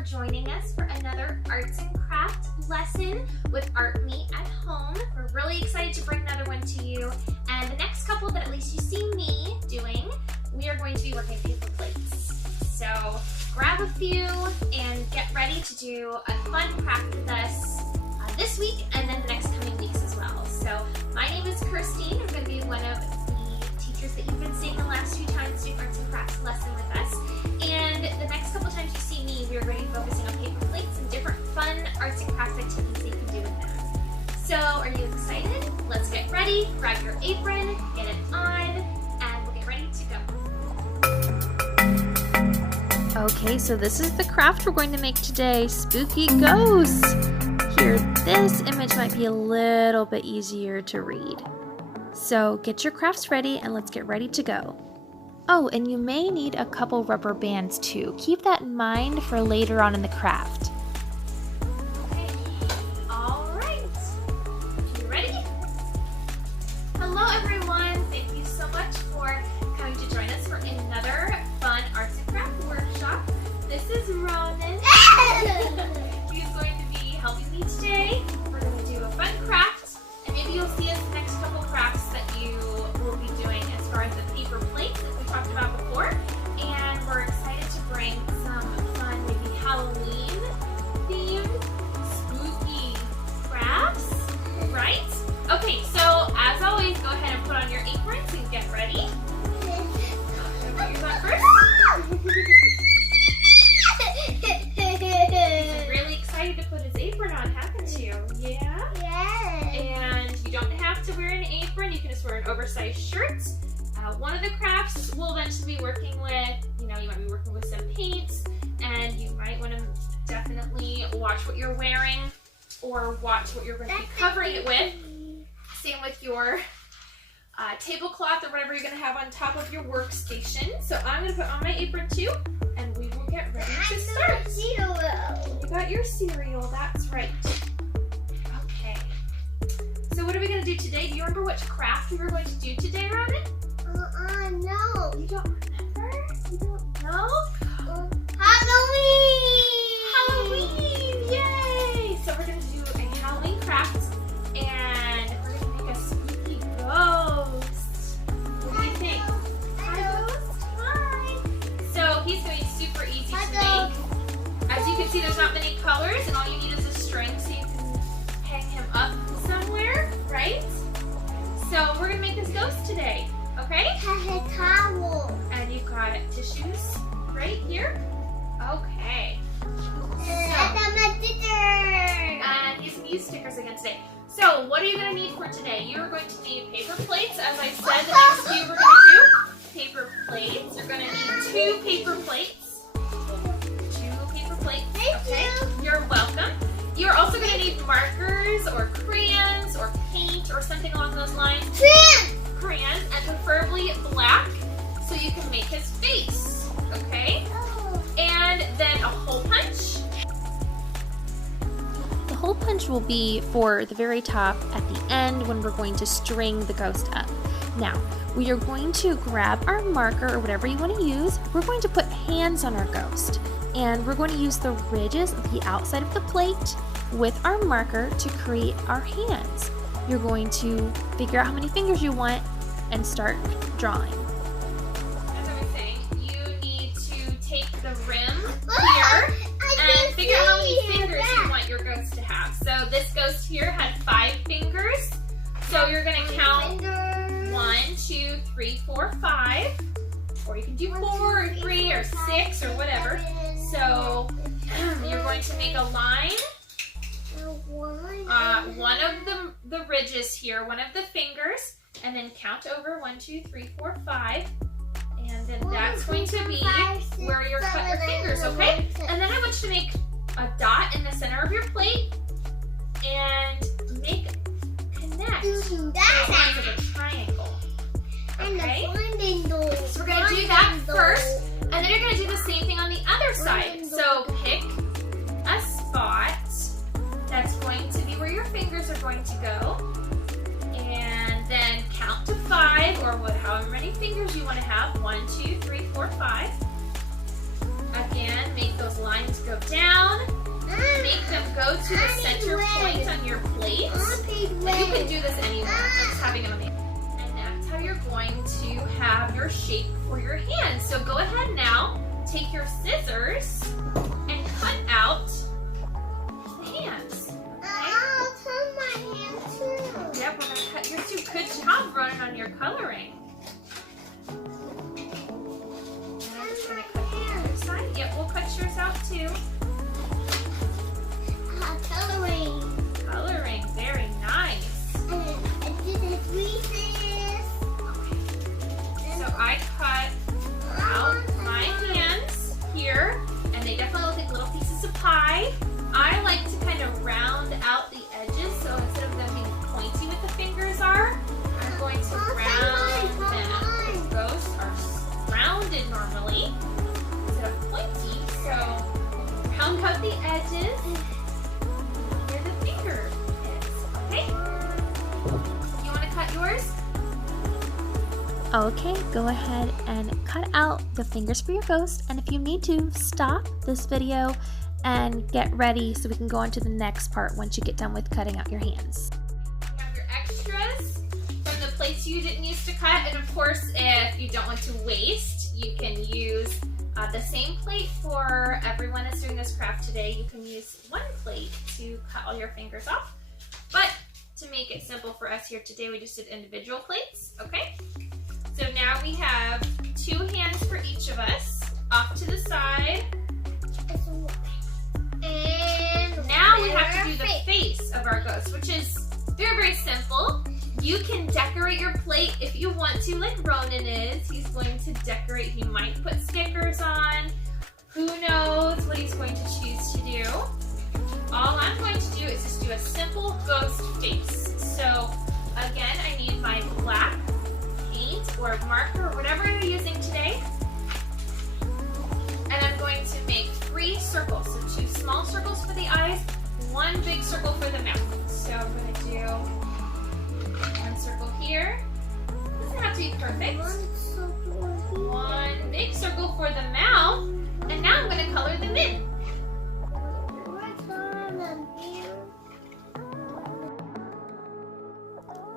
for joining us for another arts and craft lesson with Art Me at Home. We're really excited to bring another one to you. And the next couple that at least you see me doing, we are going to be working paper plates. So grab a few and get ready to do a fun craft with us this week and then the next coming weeks as well. So my name is Christine. I'm going to be one of the teachers that you've been seeing the last few times doing arts and crafts lesson with us. And the next couple times you see me, we are going to be focusing on paper plates and different fun arts and crafts activities that you can do with them. So are you excited? Let's get ready, grab your apron, get it on, and we'll get ready to go. Okay, so this is the craft we're going to make today, spooky ghosts. Here, this image might be a little bit easier to read. So get your crafts ready and let's get ready to go. Oh, and you may need a couple rubber bands too. Keep that in mind for later on in the craft. Okay, all right. You ready? Hello everyone. Thank you so much for coming to join us for another fun arts and craft workshop. This is Ronan. He's going to be helping me today. We're going to do a fun craft, and maybe you'll see us the next couple crafts that you will be doing as far as the paper plates that we talked about before. And we're excited to bring some fun, maybe Halloween themed spooky crafts, right? Okay, so as always, go ahead and put on your aprons and get ready. Put yours on first. He's really excited to put his apron on, haven't you? Yeah? Yeah. And you don't have to wear an apron. You can just wear an oversized shirt. One of the crafts we'll eventually be working with, you might be working with some paints, and you might want to definitely watch what you're wearing or watch what you're going to be covering it with. Same with your tablecloth or whatever you're going to have on top of your workstation. So I'm going to put on my apron too, and we will get ready to start. You got your cereal, that's right. Okay. So what are we going to do today? Do you remember which craft we were going to do today, Robin? No. You don't remember? You don't know? Halloween! Halloween! Yay! So we're going to do a Halloween craft, and we're going to make a spooky ghost. What do you think? Hi, ghost. Hi. So he's going to be super easy to make. As you can see, there's not many colors, and all you need is a string so you can hang him up somewhere, right? So we're going to make this ghost today. Okay? Towel. And you've got tissues right here. Okay. And he's going to use stickers again today. So what are you going to need for today? You're going to need paper plates. As I said, the next few we're going to do paper plates. You're going to need 2 paper plates. 2 paper plates. Okay. You're welcome. You're also going to need markers or crayons or paint or something along those lines. Crayons, and preferably black, so you can make his face, okay? And then a hole punch. The hole punch will be for the very top at the end when we're going to string the ghost up. Now, we are going to grab our marker or whatever you want to use. We're going to put hands on our ghost, and we're going to use the ridges of the outside of the plate with our marker to create our hands. You're going to figure out how many fingers you want and start drawing. As I was saying, you need to take the rim here and figure out how many fingers you want your ghost to have. So this ghost here had 5 fingers. So you're going to count 1, 2, 3, 4, 5. Or you can do 4 or 3 or 6 or whatever. So you're going to make a line. One of the ridges here, one of the fingers, and then count over 1, 2, 3, 4, 5, and then that's going to be where you're cut your fingers, okay? And then I want you to make a dot in the center of your plate and connect those lines of a triangle, okay? So we're going to do that first, and then you're going to do the same thing on the other side. So pick a spot that's going to be where your fingers are going to go, and then count to 5 or however many fingers you want to have. 1, 2, 3, 4, 5. Again, make those lines go down. Make them go to the center point on your plate. But you can do this anywhere. I'm just having it on the and that's how you're going to have your shape for your hands. So go ahead now, take your scissors and cut out the hands. I'll turn my hand too. Yep, we're going to cut yours too. Good job running on your coloring. And I'm just going to cut the other side. Yep, we'll cut yours out too. Coloring. Coloring, very nice. I did the pieces. Okay. So I cut out my hands here, and they definitely look like little pieces of pie. I like to kind of round out the edges, so instead of them being pointy with the fingers are, I'm going to round them. Ghosts are rounded normally instead of pointy, so round out the edges. Here the finger is, okay? You want to cut yours? Okay, go ahead and cut out the fingers for your ghost, and if you need to, stop this video and get ready so we can go on to the next part once you get done with cutting out your hands. You have your extras from the plates you didn't use to cut, and of course if you don't want to waste, you can use the same plate for everyone that's doing this craft today. You can use one plate to cut all your fingers off, but to make it simple for us here today, we just did individual plates, okay? So now we have 2 hands for each of us, off to the side. And Now we have to do the face of our ghost, which is very, very simple. You can decorate your plate if you want to, like Ronan is. He's going to decorate. He might put stickers on. Who knows what he's going to choose to do. All I'm going to do is just do a simple ghost face. So again, I need my black paint or marker or whatever you're using today. And I'm going to make 3 circles. So 2 small circles for the eyes, 1 big circle for the mouth. So I'm going to do 1 circle here. Doesn't have to be perfect. 1 big circle for the mouth. And now I'm going to color them in.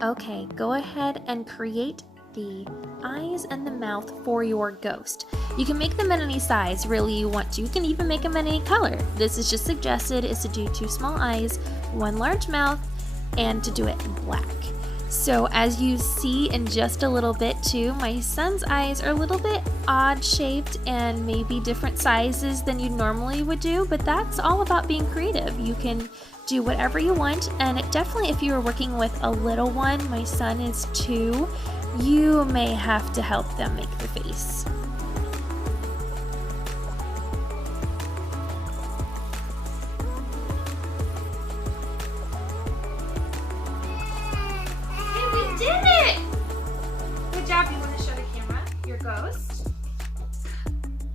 Okay, go ahead and create the eyes and the mouth for your ghost. You can make them in any size really you want to. You can even make them in any color. This is just suggested is to do 2 small eyes, 1 large mouth, and to do it in black. So as you see in just a little bit too, my son's eyes are a little bit odd shaped and maybe different sizes than you normally would do, but that's all about being creative. You can do whatever you want, and it definitely, if you were working with a little one, my son is 2, you may have to help them make the face. Did it! Good job. You want to show the camera your ghost?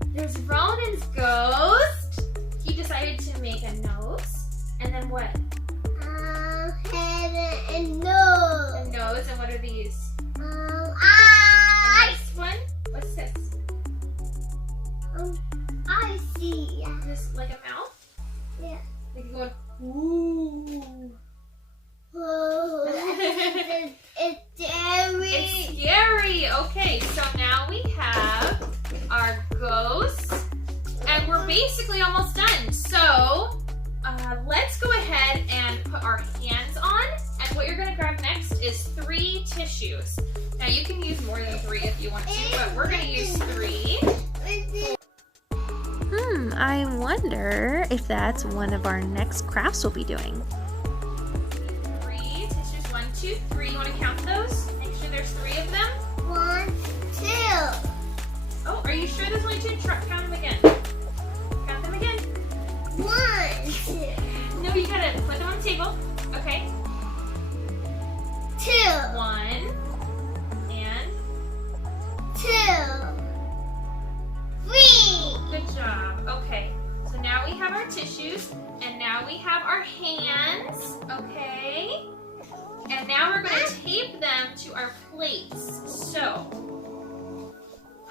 There's Ronan's ghost. He decided to make a nose. And then what? Head and nose. A nose. And what are these? Eyes. Next one. What's this? I see. This like a mouth? Yeah. Like going, ooh. Whoa. It's scary. It's scary. Okay, so now we have our ghost, and we're basically almost done. So let's go ahead and put our hands on, and what you're going to grab next is 3 tissues. Now you can use more than 3 if you want to, but we're going to use 3. I wonder if that's one of our next crafts we'll be doing. 3 tissues, 1, 2, 3. You want to count those? Make sure there's 3 of them. 1, 2. Oh, are you sure there's only 2? Count them again. Count them again. 1, 2. No, you gotta put them on the table. Okay. 2. 1 and 2. 3. good job. Okay. So now we have our tissues, and now we have our hands. Okay. And now we're going to tape them to our plates. So,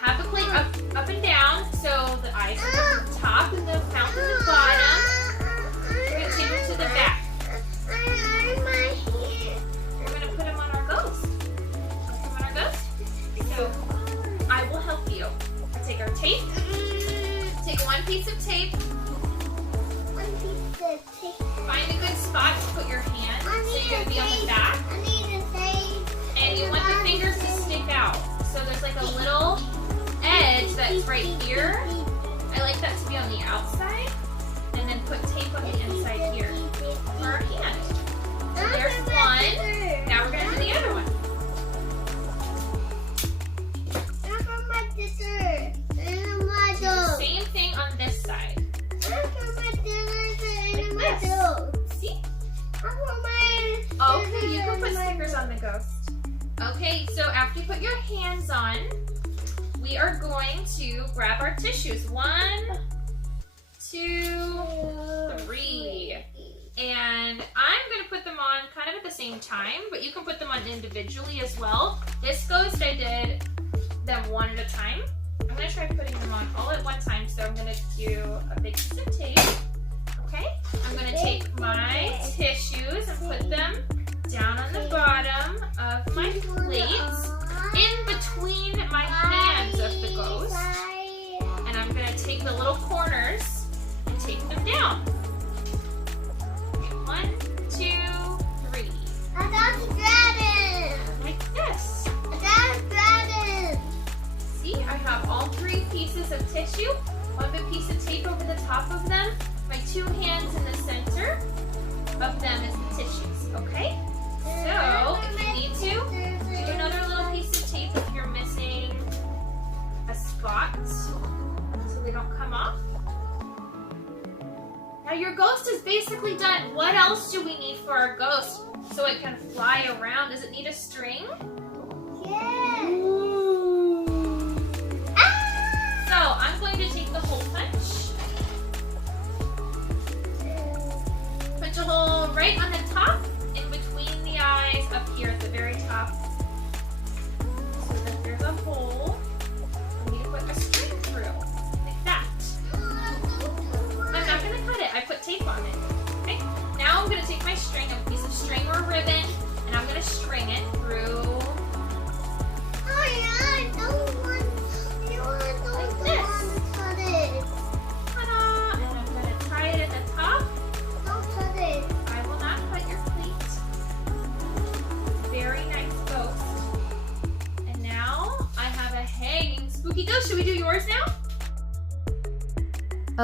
Have the plate up and down, so the eyes are at the top and the mouth at the bottom. We're going to take her to the back. We're going to put them on our ghost. Put them on our ghost. So I will help you. Take our tape. Take one piece of tape. Find a good spot to put your hand. So you're going to be on the back. And you want the fingers to stick out. So there's like a little edge that's right here. I like that to be on the outside. And then put tape on the inside here for our hand. So there's one. Now we're going to do the other one. Do the same thing on this side. Like this. See? Okay, you can put stickers on the ghost. Okay, so after you put your hands on, we are going to grab our tissues. 1, 2, 3. And I'm going to put them on kind of at the same time, but you can put them on individually as well. This ghost, I did them one at a time. I'm going to try putting them on all at one time, so I'm going to do a big piece of tape. Okay? I'm going to take my tissues and put them down on the bottom of my plate, in between my hands of the ghost. And I'm going to take the little corners and take them down. 1, 2, 3. Like this. See, I have all 3 pieces of tissue, one big piece of tape over the top of them, my 2 hands in the center of them is the tissues, okay? So, if you need to, do another little piece of tape if you're missing a spot so they don't come off. Now your ghost is basically done. What else do we need for our ghost so it can fly around? Does it need a string? So I'm going to take the hole punch. Punch a hole right on the top, in between the eyes, up here at the very top. So that there's a hole. We need to put a string through, like that. I'm not going to cut it. I put tape on it. Okay. Now I'm going to take my string, a piece of string or ribbon, and I'm going to string it through. Should we do yours now?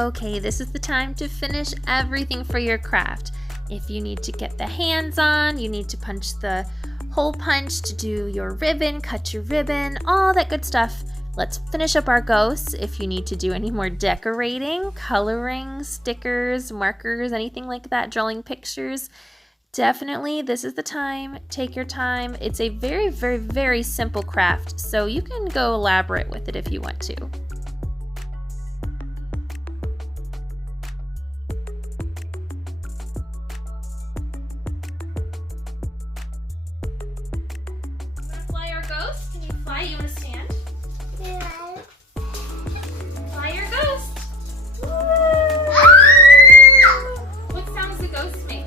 Okay, this is the time to finish everything for your craft. If you need to get the hands on, you need to punch the hole punch to do your ribbon, cut your ribbon, all that good stuff. Let's finish up our ghosts. If you need to do any more decorating, coloring, stickers, markers, anything like that, drawing pictures, definitely this is the time. Take your time. It's a very, very, very simple craft, so you can go elaborate with it if you want to. I'm gonna fly our ghost. Can you fly? You wanna stand? Yeah. Fly your ghost. What sound does the ghost make?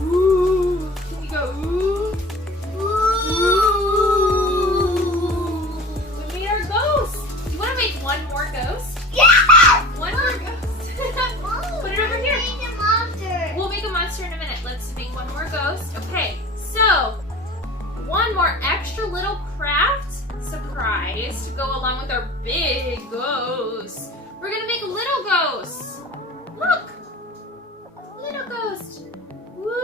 Ooh. Can you go ooh? Ooh. We made our ghost. You want to make one more ghost? Yeah! One more ghost. Put it over here. Make a monster. We'll make a monster in a minute. Let's make one more ghost. Okay, so one more extra little craft surprise to go along with our big ghost. We're going to make little ghosts. Look. Little ghost. Woo!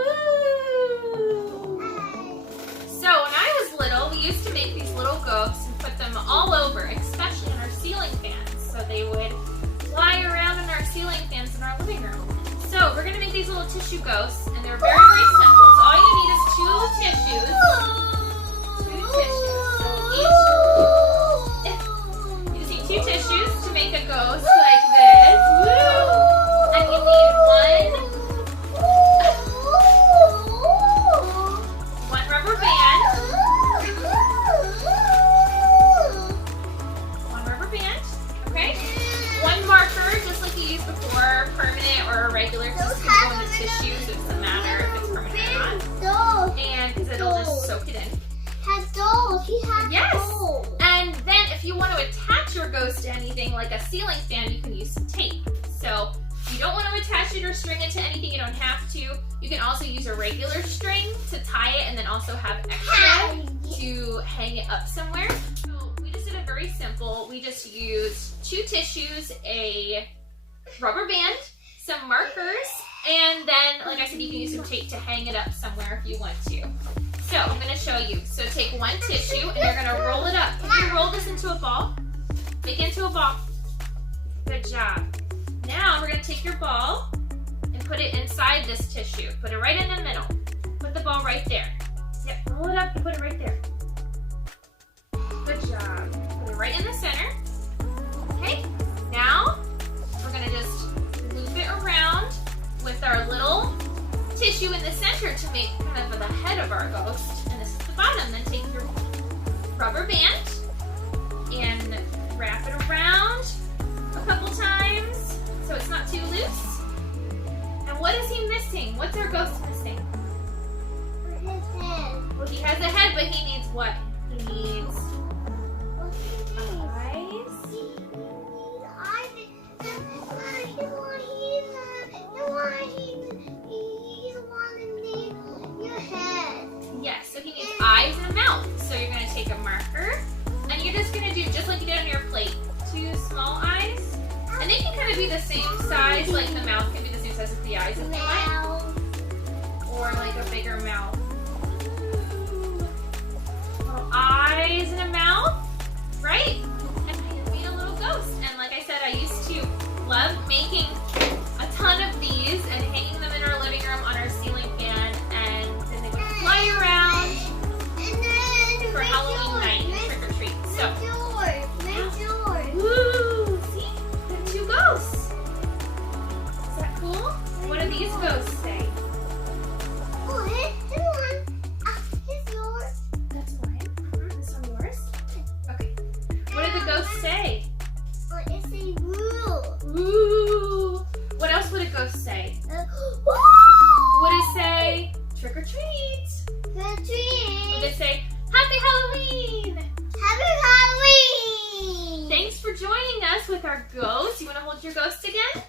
So when I was little, we used to make these little ghosts and put them all over, especially on our ceiling fans, so they would fly around in our ceiling fans in our living room. So we're gonna make these little tissue ghosts, and they're very, very simple. So all you need is 2 tissues. 2 tissues. So each, you just need 2 tissues to make a ghost like this. Woo! And you need one rubber band, tissue, so it doesn't matter if it's permanent or not. And because it'll just soak it in. Has dolls. He has Yes. dolls. And then if you want to attach your ghost to anything like a ceiling fan, you can use some tape. So if you don't want to attach it or string it to anything, you don't have to. You can also use a regular string to tie it and then also have extra to hang it up somewhere. So we just did a very simple. We just used 2 tissues, a rubber band, some markers, and then, like I said, you can use some tape to hang it up somewhere if you want to. So I'm going to show you. So take 1 tissue and you're going to roll it up. Can you roll this into a ball? Make it into a ball. Good job. Now we're going to take your ball and put it inside this tissue. Put it right in the middle. Put the ball right there. Yep, roll it up and put it right there. Good job. Put it right in the center. Okay, now we're going to just loop it around with our little tissue in the center to make kind of the head of our ghost. And this is the bottom. Then take your rubber band and wrap it around a couple times so it's not too loose. And what is he missing? What's our ghost missing? His head. Well, he has a head, but he needs what? He needs eyes. Yes, so he needs eyes and a mouth. So you're going to take a marker and you're just going to do just like you did on your plate. 2 small eyes. And they can kind of be the same size, like the mouth can be the same size as the eyes if they like. Or like a bigger mouth. Little eyes and a mouth, right? And I have made a little ghost. And like I said, I used to love making a ton of these and hanging them in our living room on our ceiling fan, and then they would fly around for Halloween night and trick or treat. So, woo! See? The 2 ghosts. Is that cool? What do these ghosts say? That's mine. This one yours? Okay. What do the ghosts say? Woo! What else would a ghost say? Would it say trick or treat? Would it say happy Halloween? Thanks for joining us with our ghost. You want to hold your ghost again?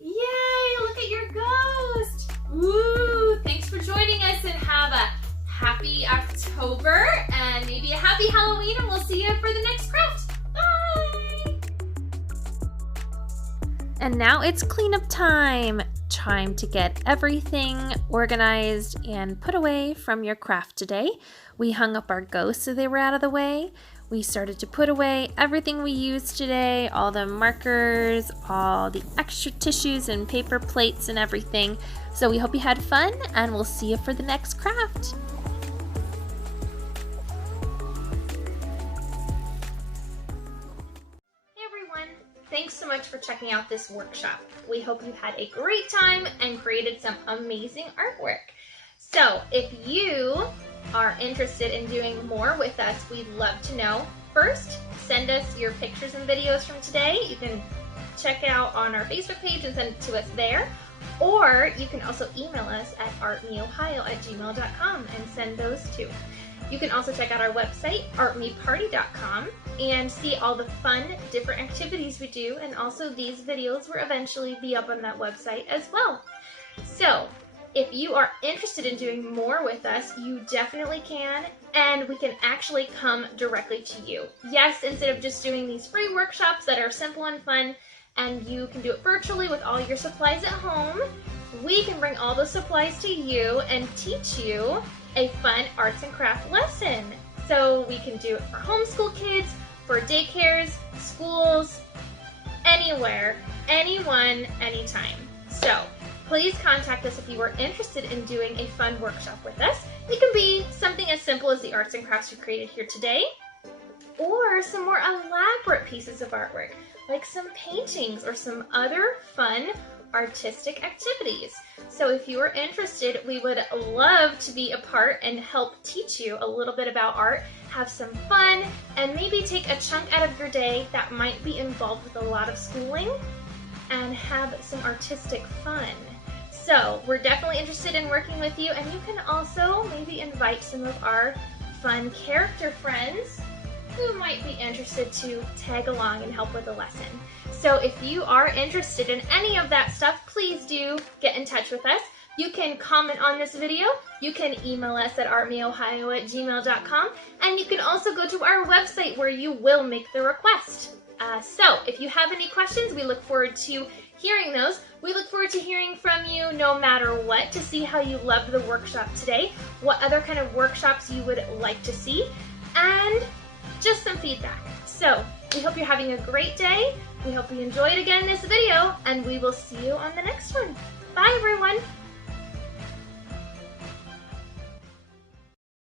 Yay! Look at your ghost. Woo! Thanks for joining us and have a happy October and maybe a happy Halloween, and we'll see you for the next craft. Bye! And now it's cleanup time. Time to get everything organized and put away from your craft today. We hung up our ghosts so they were out of the way. We started to put away everything we used today, all the markers, all the extra tissues and paper plates and everything. So we hope you had fun, and we'll see you for the next craft. Thanks so much for checking out this workshop. We hope you had a great time and created some amazing artwork. So if you are interested in doing more with us, we'd love to know. First, send us your pictures and videos from today. You can check out on our Facebook page and send it to us there. Or you can also email us at artmeohio@gmail.com and send those too. You can also check out our website, artmeparty.com, and see all the fun, different activities we do, and also these videos will eventually be up on that website as well. So, if you are interested in doing more with us, you definitely can, and we can actually come directly to you. Yes, instead of just doing these free workshops that are simple and fun, and you can do it virtually with all your supplies at home, we can bring all the supplies to you and teach you a fun arts and craft lesson. So we can do it for homeschool kids, for daycares, schools, anywhere, anyone, anytime. So please contact us if you are interested in doing a fun workshop with us. It can be something as simple as the arts and crafts we created here today, or some more elaborate pieces of artwork, like some paintings or some other fun artistic activities. So if you are interested, we would love to be a part and help teach you a little bit about art, have some fun, and maybe take a chunk out of your day that might be involved with a lot of schooling and have some artistic fun. So we're definitely interested in working with you, and you can also maybe invite some of our fun character friends who might be interested to tag along and help with the lesson. So if you are interested in any of that stuff, please do get in touch with us. You can comment on this video, you can email us at artmeohio@gmail.com, and you can also go to our website where you will make the request. So if you have any questions, we look forward to hearing those. We look forward to hearing from you no matter what, to see how you loved the workshop today, what other kind of workshops you would like to see, and just some feedback. So we hope you're having a great day. We hope you enjoyed again this video, and we will see you on the next one. Bye, everyone.